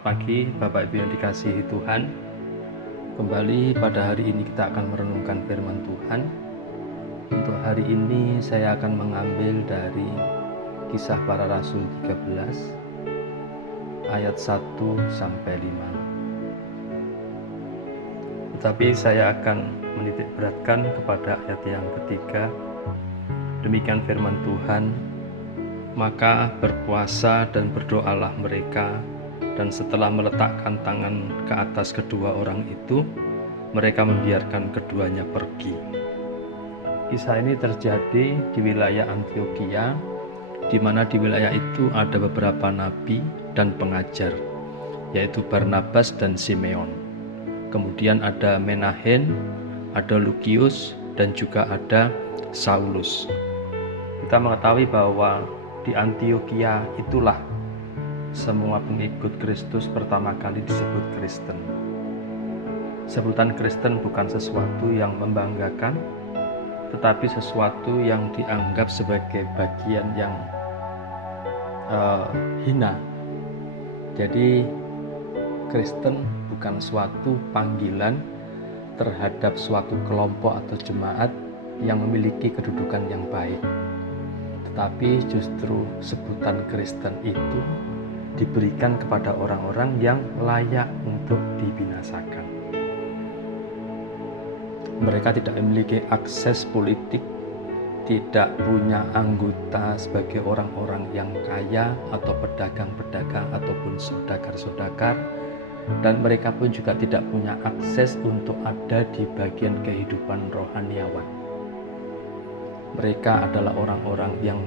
Selamat pagi Bapak Ibu yang dikasihi Tuhan. Kembali pada hari ini kita akan merenungkan firman Tuhan. Untuk hari ini saya akan mengambil dari Kisah Para Rasul 13 ayat 1 sampai 5. Tetapi saya akan menitik beratkan kepada ayat yang ketiga. Demikian firman Tuhan, maka berpuasa dan berdoalah mereka, dan setelah meletakkan tangan ke atas kedua orang itu, mereka membiarkan keduanya pergi. Kisah ini terjadi di wilayah Antiokhia, di mana di wilayah itu ada beberapa nabi dan pengajar, yaitu Barnabas dan Simeon. Kemudian ada Menahem, ada Lukius, dan juga ada Saulus. Kita mengetahui bahwa di Antiokhia itulah semua pengikut Kristus pertama kali disebut Kristen. Sebutan Kristen bukan sesuatu yang membanggakan, tetapi sesuatu yang dianggap sebagai bagian yang hina. Jadi Kristen bukan suatu panggilan terhadap suatu kelompok atau jemaat yang memiliki kedudukan yang baik, tetapi justru sebutan Kristen itu diberikan kepada orang-orang yang layak untuk dibinasakan. Mereka tidak memiliki akses politik, tidak punya anggota sebagai orang-orang yang kaya atau pedagang-pedagang ataupun saudagar-saudagar, dan mereka pun juga tidak punya akses untuk ada di bagian kehidupan rohaniawan. Mereka adalah orang-orang yang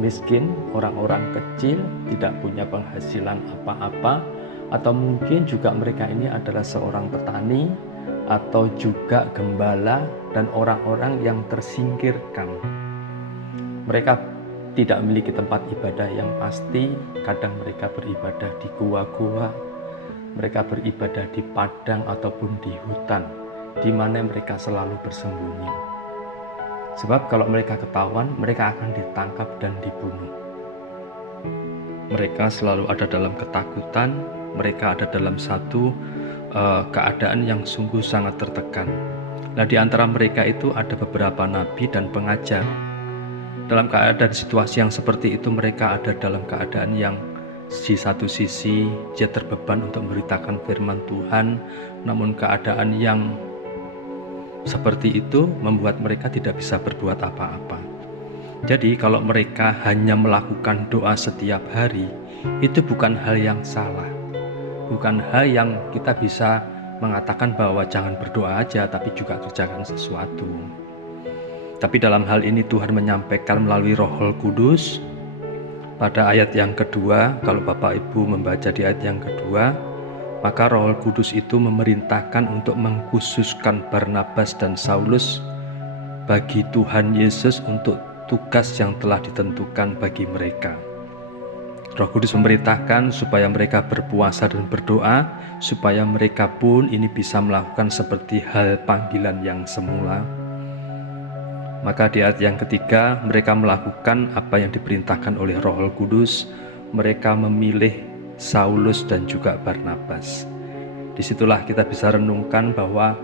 miskin, orang-orang kecil, tidak punya penghasilan apa-apa, atau mungkin juga mereka ini adalah seorang petani atau juga gembala dan orang-orang yang tersingkirkan. Mereka tidak memiliki tempat ibadah yang pasti. Kadang mereka beribadah di gua-gua, mereka beribadah di padang ataupun di hutan, di mana mereka selalu bersembunyi. Sebab kalau mereka ketahuan, mereka akan ditangkap dan dibunuh. Mereka selalu ada dalam ketakutan, mereka ada dalam satu keadaan yang sungguh sangat tertekan. Nah, di antara mereka itu ada beberapa nabi dan pengajar. Dalam keadaan situasi yang seperti itu, mereka ada dalam keadaan yang di satu sisi dia terbeban untuk memberitakan firman Tuhan, namun keadaan yang seperti itu membuat mereka tidak bisa berbuat apa-apa. Jadi kalau mereka hanya melakukan doa setiap hari, itu bukan hal yang salah. Bukan hal yang kita bisa mengatakan bahwa jangan berdoa aja, tapi juga kerjakan sesuatu. Tapi dalam hal ini Tuhan menyampaikan melalui Roh Kudus pada ayat yang kedua. Kalau Bapak Ibu membaca di ayat yang kedua, maka Roh Kudus itu memerintahkan untuk mengkhususkan Barnabas dan Saulus bagi Tuhan Yesus untuk tugas yang telah ditentukan bagi mereka. Roh Kudus memerintahkan supaya mereka berpuasa dan berdoa, supaya mereka pun ini bisa melakukan seperti hal panggilan yang semula. Maka di ayat yang ketiga, mereka melakukan apa yang diperintahkan oleh Roh Kudus. Mereka memilih Saulus dan juga Barnabas. Disitulah kita bisa renungkan bahwa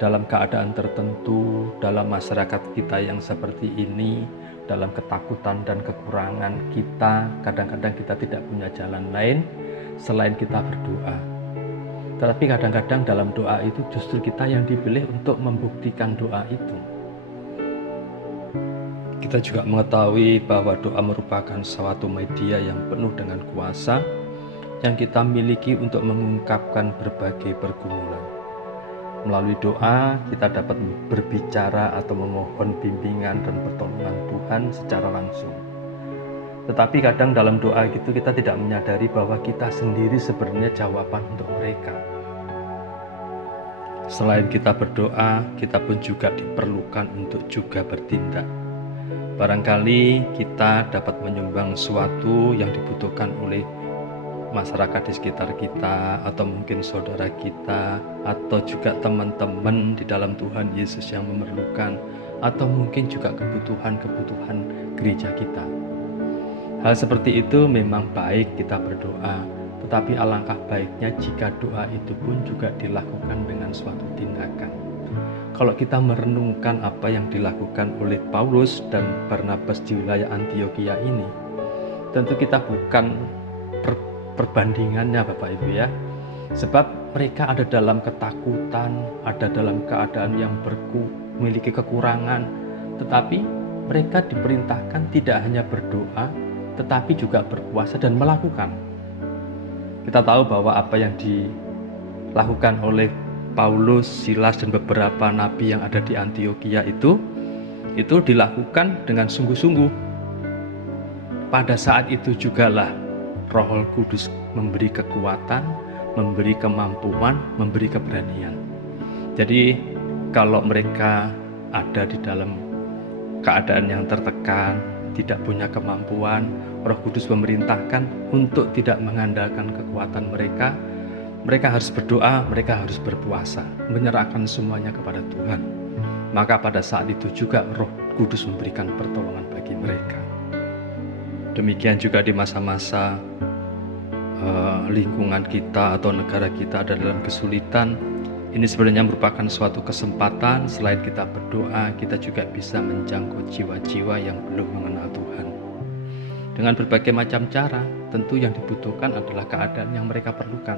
dalam keadaan tertentu, dalam masyarakat kita yang seperti ini, dalam ketakutan dan kekurangan kita, kadang-kadang kita tidak punya jalan lain selain kita berdoa. Tetapi kadang-kadang dalam doa itu justru kita yang dipilih untuk membuktikan doa itu. Kita juga mengetahui bahwa doa merupakan suatu media yang penuh dengan kuasa yang kita miliki untuk mengungkapkan berbagai pergumulan. Melalui doa kita dapat berbicara atau memohon bimbingan dan pertolongan Tuhan secara langsung. Tetapi kadang dalam doa itu kita tidak menyadari bahwa kita sendiri sebenarnya jawaban untuk mereka. Selain kita berdoa, kita pun juga diperlukan untuk juga bertindak. Barangkali kita dapat menyumbang sesuatu yang dibutuhkan oleh masyarakat di sekitar kita, atau mungkin saudara kita, atau juga teman-teman di dalam Tuhan Yesus yang memerlukan, atau mungkin juga kebutuhan-kebutuhan gereja kita. Hal seperti itu memang baik kita berdoa, tetapi alangkah baiknya jika doa itu pun juga dilakukan dengan suatu tindakan. Kalau kita merenungkan apa yang dilakukan oleh Paulus dan Barnabas di wilayah Antiokhia ini, tentu kita bukan perbandingannya Bapak Ibu ya. Sebab mereka ada dalam ketakutan, ada dalam keadaan yang memiliki kekurangan, tetapi mereka diperintahkan tidak hanya berdoa, tetapi juga berpuasa dan melakukan. Kita tahu bahwa apa yang dilakukan oleh Paulus, Silas, dan beberapa nabi yang ada di Antiokhia itu dilakukan dengan sungguh-sungguh. Pada saat itu jugalah Roh Kudus memberi kekuatan, memberi kemampuan, memberi keberanian. Jadi kalau mereka ada di dalam keadaan yang tertekan, tidak punya kemampuan, Roh Kudus memerintahkan untuk tidak mengandalkan kekuatan mereka. Mereka harus berdoa, mereka harus berpuasa, menyerahkan semuanya kepada Tuhan. Maka pada saat itu juga Roh Kudus memberikan pertolongan bagi mereka. Demikian juga di masa-masa lingkungan kita atau negara kita ada dalam kesulitan. Ini sebenarnya merupakan suatu kesempatan. Selain kita berdoa, kita juga bisa menjangkau jiwa-jiwa yang belum mengenal Tuhan dengan berbagai macam cara. Tentu yang dibutuhkan adalah keadaan yang mereka perlukan.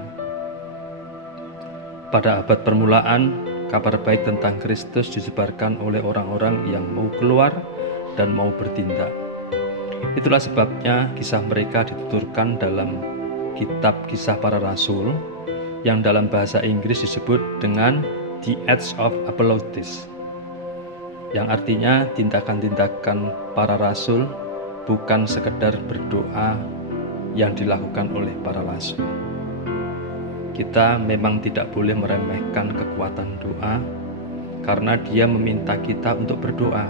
Pada abad permulaan, kabar baik tentang Kristus disebarkan oleh orang-orang yang mau keluar dan mau bertindak. Itulah sebabnya kisah mereka dituturkan dalam kitab Kisah Para Rasul yang dalam bahasa Inggris disebut dengan The Acts of Apostles, yang artinya tindakan-tindakan para rasul, bukan sekedar berdoa yang dilakukan oleh para rasul. Kita memang tidak boleh meremehkan kekuatan doa karena dia meminta kita untuk berdoa.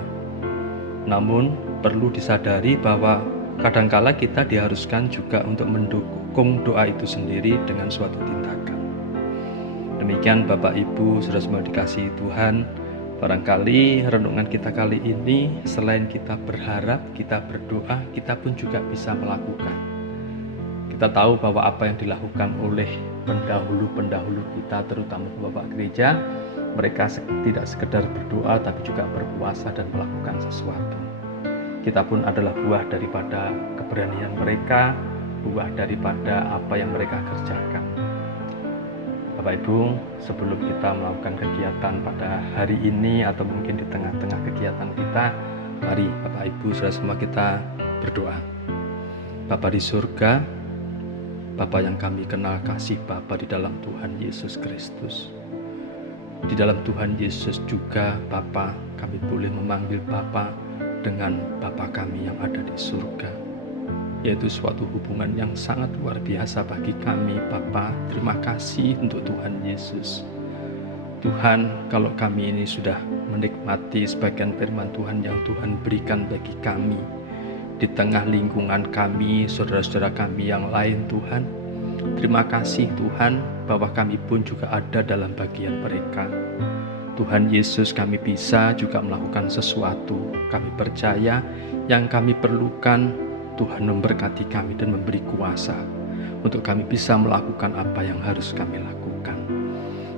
Namun perlu disadari bahwa kadangkala kita diharuskan juga untuk mendukung doa itu sendiri dengan suatu tindakan. Demikian Bapak Ibu, saudara semua dikasihi Tuhan, barangkali renungan kita kali ini selain kita berharap, kita berdoa, kita pun juga bisa melakukan. Kita tahu bahwa apa yang dilakukan oleh pendahulu-pendahulu kita, terutama Bapak Gereja, mereka tidak sekedar berdoa tapi juga berpuasa dan melakukan sesuatu. Kita pun adalah buah daripada keberanian mereka, buah daripada apa yang mereka kerjakan. Bapak Ibu, sebelum kita melakukan kegiatan pada hari ini atau mungkin di tengah-tengah kegiatan kita, mari Bapak Ibu saudara semua kita berdoa. Bapa di surga, Bapa yang kami kenal kasih Bapa di dalam Tuhan Yesus Kristus. Di dalam Tuhan Yesus juga Bapa, kami boleh memanggil Bapa dengan Bapa kami yang ada di surga, yaitu suatu hubungan yang sangat luar biasa bagi kami. Bapa, terima kasih untuk Tuhan Yesus. Tuhan, kalau kami ini sudah menikmati sebagian firman Tuhan yang Tuhan berikan bagi kami di tengah lingkungan kami, saudara-saudara kami yang lain, Tuhan, terima kasih Tuhan bahwa kami pun juga ada dalam bagian mereka. Tuhan Yesus, kami bisa juga melakukan sesuatu. Kami percaya yang kami perlukan, Tuhan memberkati kami dan memberi kuasa untuk kami bisa melakukan apa yang harus kami lakukan.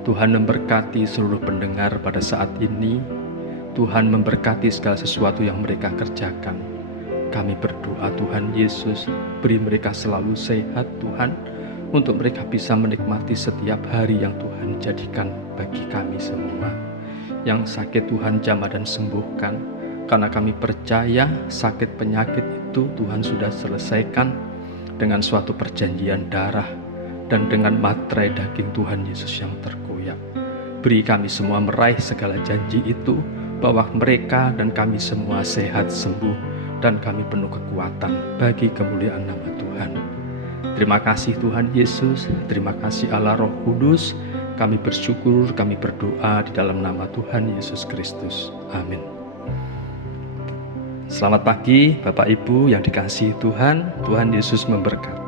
Tuhan memberkati seluruh pendengar pada saat ini. Tuhan memberkati segala sesuatu yang mereka kerjakan. Kami berdoa Tuhan Yesus, beri mereka selalu sehat Tuhan, untuk mereka bisa menikmati setiap hari yang Tuhan jadikan bagi kami semua. Yang sakit Tuhan jamah dan sembuhkan, karena kami percaya sakit penyakit itu Tuhan sudah selesaikan dengan suatu perjanjian darah dan dengan materai daging Tuhan Yesus yang terkoyak. Beri kami semua meraih segala janji itu, bahwa mereka dan kami semua sehat sembuh dan kami penuh kekuatan bagi kemuliaan nama Tuhan. Terima kasih Tuhan Yesus, terima kasih Allah Roh Kudus. Kami bersyukur, kami berdoa di dalam nama Tuhan Yesus Kristus. Amin. Selamat pagi Bapak Ibu yang dikasihi Tuhan. Tuhan Yesus memberkati.